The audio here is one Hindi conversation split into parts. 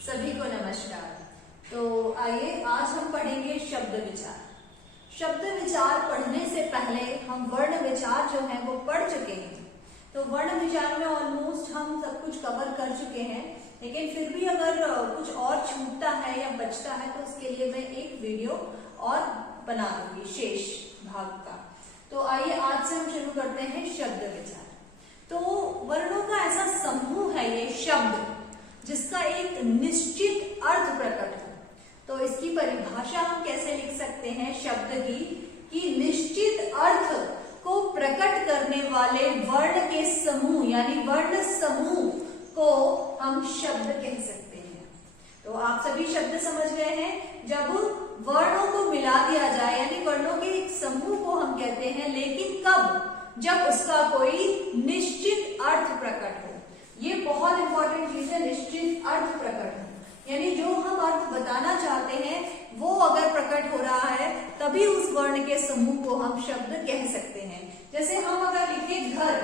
सभी को नमस्कार। तो आइए आज हम पढ़ेंगे शब्द विचार। शब्द विचार पढ़ने से पहले हम वर्ण विचार जो है वो पढ़ चुके हैं। तो वर्ण विचार में ऑलमोस्ट हम सब कुछ कवर कर चुके हैं, लेकिन फिर भी अगर कुछ और छूटता है या बचता है तो उसके लिए मैं एक वीडियो और बना दूंगी शेष भाग का। तो आइए आज से हम शुरू करते हैं शब्द विचार। तो वर्णों का ऐसा समूह है ये शब्द जिसका एक निश्चित अर्थ प्रकट हो। तो इसकी परिभाषा हम कैसे लिख सकते हैं शब्द की कि निश्चित अर्थ को प्रकट करने वाले वर्ण के समूह यानी वर्ण समूह को हम शब्द कह सकते हैं। तो आप सभी शब्द समझ गए हैं। जब वर्णों को मिला दिया जाए यानी वर्णों के एक समूह को हम कहते हैं, लेकिन कब? जब उसका कोई निश्चित अर्थ प्रकट हो। ये बहुत इंपॉर्टेंट चीज है, निश्चित अर्थ प्रकट हो यानी जो हम अर्थ बताना चाहते हैं वो अगर प्रकट हो रहा है तभी उस वर्ण के समूह को हम शब्द कह सकते हैं। जैसे हम अगर लिखे घर,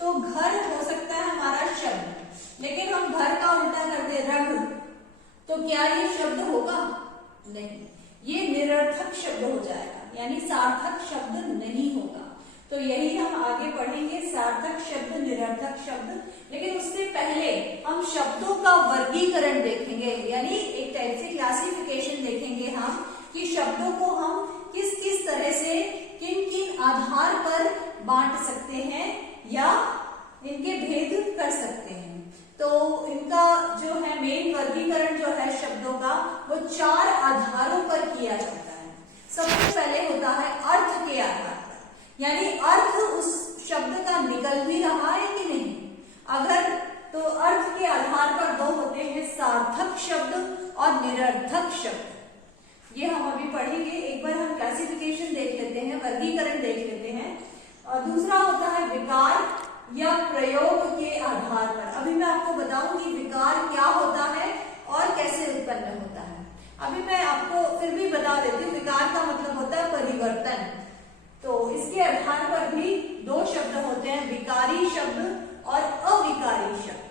तो घर हो सकता है हमारा शब्द, लेकिन हम घर का उल्टा कर दे रंग, तो क्या ये शब्द होगा? नहीं, ये निरर्थक शब्द हो जाएगा यानी सार्थक शब्द नहीं होगा। तो यही हम आगे पढ़ेंगे, सार्थक शब्द, निरर्थक शब्द। लेकिन उससे पहले हम शब्दों का वर्गीकरण देखेंगे यानी एक टाइप से क्लासिफिकेशन देखेंगे हम कि शब्दों को हम किस किस तरह से किन किन आधार पर बांट सकते हैं या इनके भेद कर सकते हैं। तो इनका जो है मेन वर्गीकरण जो है शब्दों का वो 4 आधारों पर किया जाता है। सबसे पहले होता है अर्थ के आधार पर, यानी अर्थ उस शब्द का निकल भी रहा है कि नहीं। अगर तो अर्थ के आधार पर 2 होते हैं, सार्थक शब्द और निरर्थक शब्द। ये हम अभी पढ़ेंगे। एक बार हम क्लासिफिकेशन देख लेते हैं, वर्गीकरण देख लेते हैं। और दूसरा होता है विकार या प्रयोग के आधार पर। अभी मैं आपको बताऊंगी विकार क्या होता है और कैसे उत्पन्न होता है। अभी मैं आपको फिर भी बता देती हूँ, विकार का मतलब होता है परिवर्तन। तो इसके आधार पर भी 2 शब्द होते हैं, विकारी शब्द और अविकारी शब्द।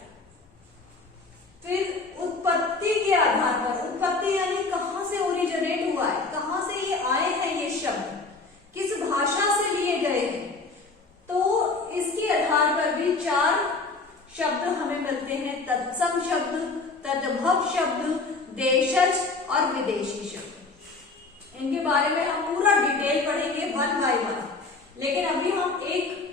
फिर उत्पत्ति के आधार पर, उत्पत्ति यानी कहाँ से ओरिजिनेट हुआ है, कहाँ से ये आए हैं ये शब्द, किस भाषा से लिए गए हैं। तो इसके आधार पर भी 4 शब्द हमें मिलते हैं, तत्सम शब्द, तद्भव शब्द, देशज और विदेशी शब्द। इनके बारे में हम पूरा डिटेल पढ़ेंगे 1 बाय 1। लेकिन अभी हम एक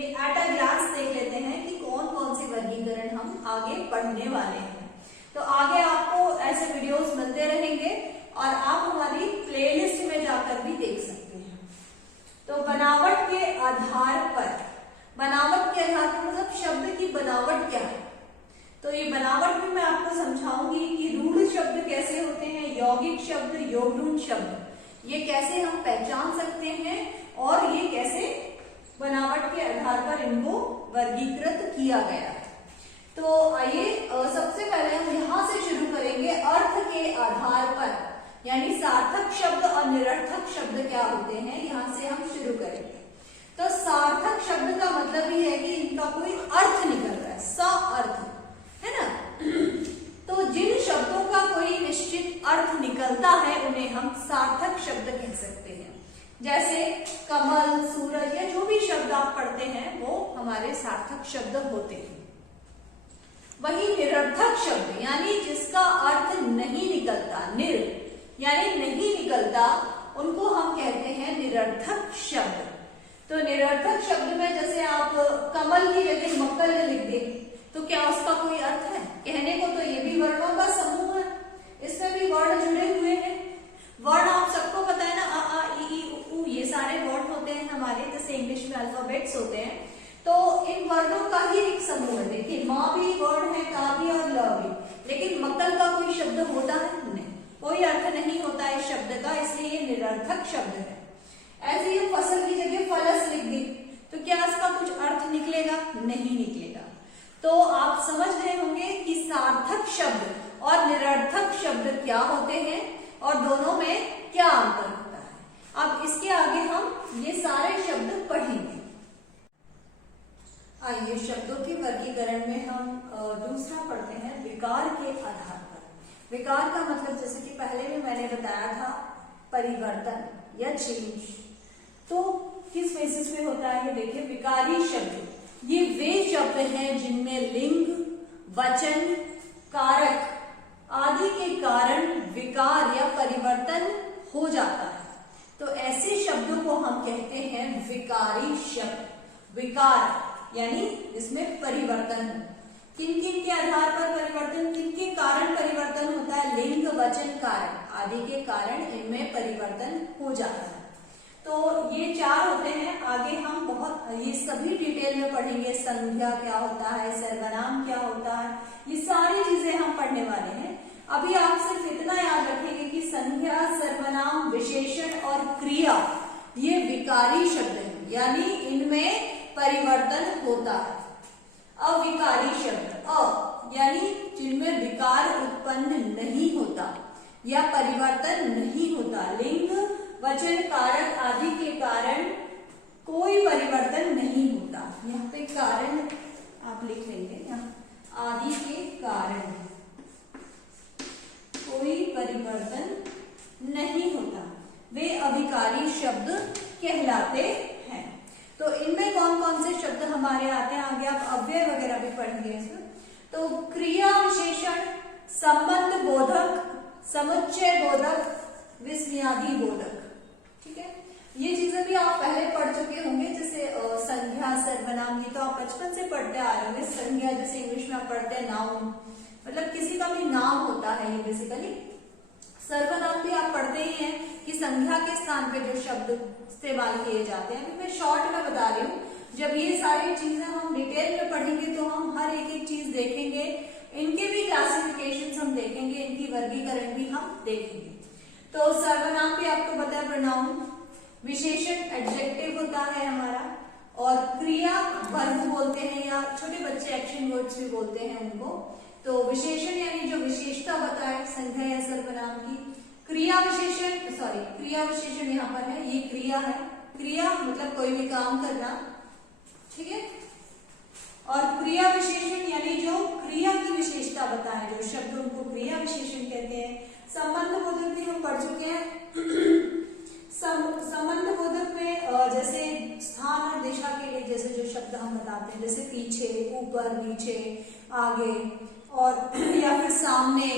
एट अ ग्लांस देख लेते हैं कि कौन कौन से वर्गीकरण हम आगे पढ़ने वाले हैं। तो आगे आपको ऐसे वीडियोस मिलते रहेंगे और आप हमारी प्लेलिस्ट में जाकर भी देख सकते हैं। तो बनावट के आधार पर, बनावट के आधार पर मतलब शब्द की बनावट क्या है। तो ये बनावट भी मैं आपको समझाऊंगी कि रूढ़ शब्द कैसे होते हैं, यौगिक शब्द, योगरूढ़ शब्द, ये कैसे हम पहचान सकते हैं और ये कैसे बनावट के आधार पर इनको वर्गीकृत किया गया है। तो आइए सबसे पहले हम यहाँ से शुरू करेंगे अर्थ के आधार पर, यानी सार्थक शब्द और निरर्थक शब्द क्या होते हैं, यहाँ से हम शुरू करेंगे। तो सार्थक शब्द का मतलब ये है कि इनका कोई अर्थ निकल रहा है, स अर्थ है ना। तो जिन शब्दों का कोई निश्चित अर्थ निकलता है उन्हें हम सार्थक शब्द कह सकते हैं। जैसे कमल, सूरज या जो भी शब्द आप पढ़ते हैं वो हमारे सार्थक शब्द होते हैं। वही निरर्थक शब्द यानी जिसका अर्थ नहीं निकलता, यानी नहीं निकलता, उनको हम कहते हैं निरर्थक शब्द। तो निरर्थक शब्द में जैसे आप कमल की जगह मक्कल लिख दे तो क्या उसका कोई अर्थ है? कहने को तो ये भी वर्णों का समूह है, इसमें भी वर्ण जुड़े हुए हैं। वर्ण आप सबको पता है ना, अ आ इ उ ये सारे वर्ण होते हैं हमारे, जैसे इंग्लिश में अल्फाबेट्स होते हैं। तो इन वर्णों का ही एक समूह है। देखिए माँ भी वर्ण है, का भी और ल भी, लेकिन मक्कल का कोई शब्द होता है? नहीं, कोई अर्थ नहीं होता है इस शब्द का, इसलिए ये निरर्थक शब्द है। ऐसे ही फसल की जगह फलस लिख दी तो क्या इसका कुछ अर्थ निकलेगा? नहीं निकलेगा। तो आप समझ रहे होंगे कि सार्थक शब्द और निरर्थक शब्द क्या होते हैं और दोनों में क्या अंतर होता है। अब इसके आगे हम ये सारे शब्द पढ़ेंगे। आइए शब्दों के वर्गीकरण में हम दूसरा पढ़ते हैं विकार के आधार पर। विकार का मतलब जैसे कि पहले भी मैंने बताया था, परिवर्तन या चेंज। तो किस बेसिस पे होता है ये देखिए, विकारी शब्द ये वे शब्द हैं जिनमें लिंग, वचन, कारक आदि के कारण विकार या परिवर्तन हो जाता है। तो ऐसे शब्दों को हम कहते हैं विकारी शब्द। विकार यानी इसमें परिवर्तन हो। किन किन के आधार पर परिवर्तन, किन के कारण परिवर्तन होता है, लिंग, वचन, कारक आदि के कारण इनमें परिवर्तन हो जाता है। तो ये चार होते हैं। आगे हम बहुत ये सभी डिटेल में पढ़ेंगे। संज्ञा क्या होता है, सर्वनाम क्या होता है, ये सारी चीजें हम पढ़ने वाले हैं। अभी आप सिर्फ इतना याद रखेंगे कि संज्ञा, सर्वनाम, विशेषण और क्रिया ये विकारी शब्द हैं, यानी इनमें परिवर्तन होता है। अविकारी शब्द, यानी जिनमें विकार उत्पन्न नहीं होता या परिवर्तन नहीं होता, लिंग, वचन, कारक आदि के कारण कोई परिवर्तन नहीं होता। यहाँ पे कारण आप लिख लेंगे, यहाँ आदि के कारण कोई परिवर्तन नहीं होता, वे अविकारी शब्द कहलाते हैं। तो इनमें कौन कौन से शब्द हमारे आते हैं, आगे आप अव्यय वगैरह भी पढ़ेंगे इसमें। तो क्रिया विशेषण, संबंध बोधक, समुच्चय बोधक, विस्मयादि बोधक। ठीक है, ये चीजें भी आप पहले पढ़ चुके होंगे, जैसे संज्ञा, सर्वनाम, ये तो आप बचपन से पढ़ते आ रहे होंगे। संज्ञा जैसे इंग्लिश में आप पढ़ते हैं नाउन, मतलब किसी का भी नाम होता है ये बेसिकली। सर्वनाम भी आप पढ़ते ही हैं कि संज्ञा के स्थान पे जो शब्द इस्तेमाल किए जाते हैं। अभी मैं शॉर्ट में बता रही हूँ, जब ये सारी चीजें हम डिटेल में पढ़ेंगे तो हम हर एक एक चीज देखेंगे, इनके भी क्लासिफिकेशन हम देखेंगे, इनकी वर्गीकरण भी हम देखेंगे। तो सर्वनाम भी आपको पता है, प्रोनाउन, विशेषण एडजेक्टिव होता है हमारा, और क्रिया वर्ब बोलते हैं, या छोटे बच्चे एक्शन वर्ड्स भी बोलते हैं उनको। तो विशेषण यानी जो विशेषता बताए संज्ञा या सर्वनाम की। क्रिया विशेषण, क्रिया विशेषण यहाँ पर है, ये क्रिया है। क्रिया मतलब कोई भी काम करना, ठीक है। और क्रिया विशेषण यानी जो क्रिया की विशेषता बताए, जो शब्द उनको क्रिया विशेषण कहते हैं। संबंध बोधक भी हम पढ़ चुके हैं। संबंध बोधक में जैसे स्थान और दिशा के लिए जैसे जो शब्द हम बताते हैं, जैसे पीछे, ऊपर, नीचे, आगे, और या फिर सामने,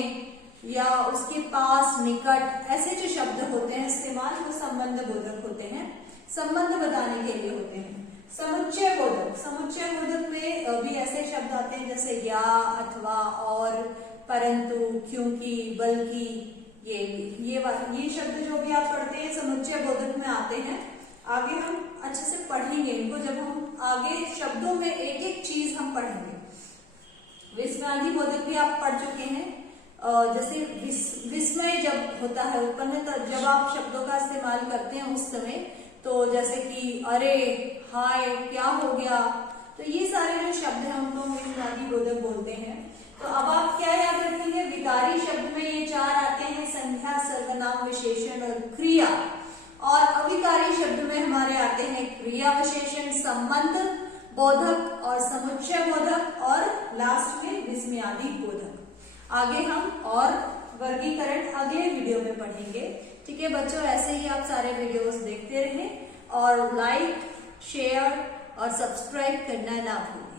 या उसके पास, निकट, ऐसे जो शब्द होते हैं इस्तेमाल, वो संबंध बोधक होते हैं, संबंध बताने के लिए होते हैं। समुच्चय बोधक, समुच्चय बोधक में भी ऐसे शब्द आते हैं जैसे या, अथवा, और, परंतु, क्योंकि, बल्कि, ये शब्द जो भी आप पढ़ते हैं समुच्चय बोधक में आते हैं। आगे हम अच्छे से पढ़ेंगे इनको, जब हम आगे शब्दों में एक एक चीज हम पढ़ेंगे। विस्मयादि बोधक भी आप पढ़ चुके हैं। जैसे विस्मय जब होता है उत्पन्न, तो जब आप शब्दों का इस्तेमाल करते हैं उस समय, तो जैसे कि अरे, हाय, क्या हो गया, तो ये सारे जो शब्द हैं उनको विस्मयादि बोधक बोलते हैं। तो अब आप क्या याद रखेंगे, विकारी शब्द में ये चार आते हैं, संज्ञा, सर्वनाम, विशेषण और क्रिया। और अविकारी शब्द में हमारे आते हैं क्रिया विशेषण, संबंध बोधक और समुच्चय बोधक, और लास्ट में विस्मयादि बोधक। आगे हम और वर्गीकरण अगले वीडियो में पढ़ेंगे। ठीक है बच्चों, ऐसे ही आप सारे वीडियोस देखते रहें और लाइक, शेयर और सब्सक्राइब करना ना भूलें।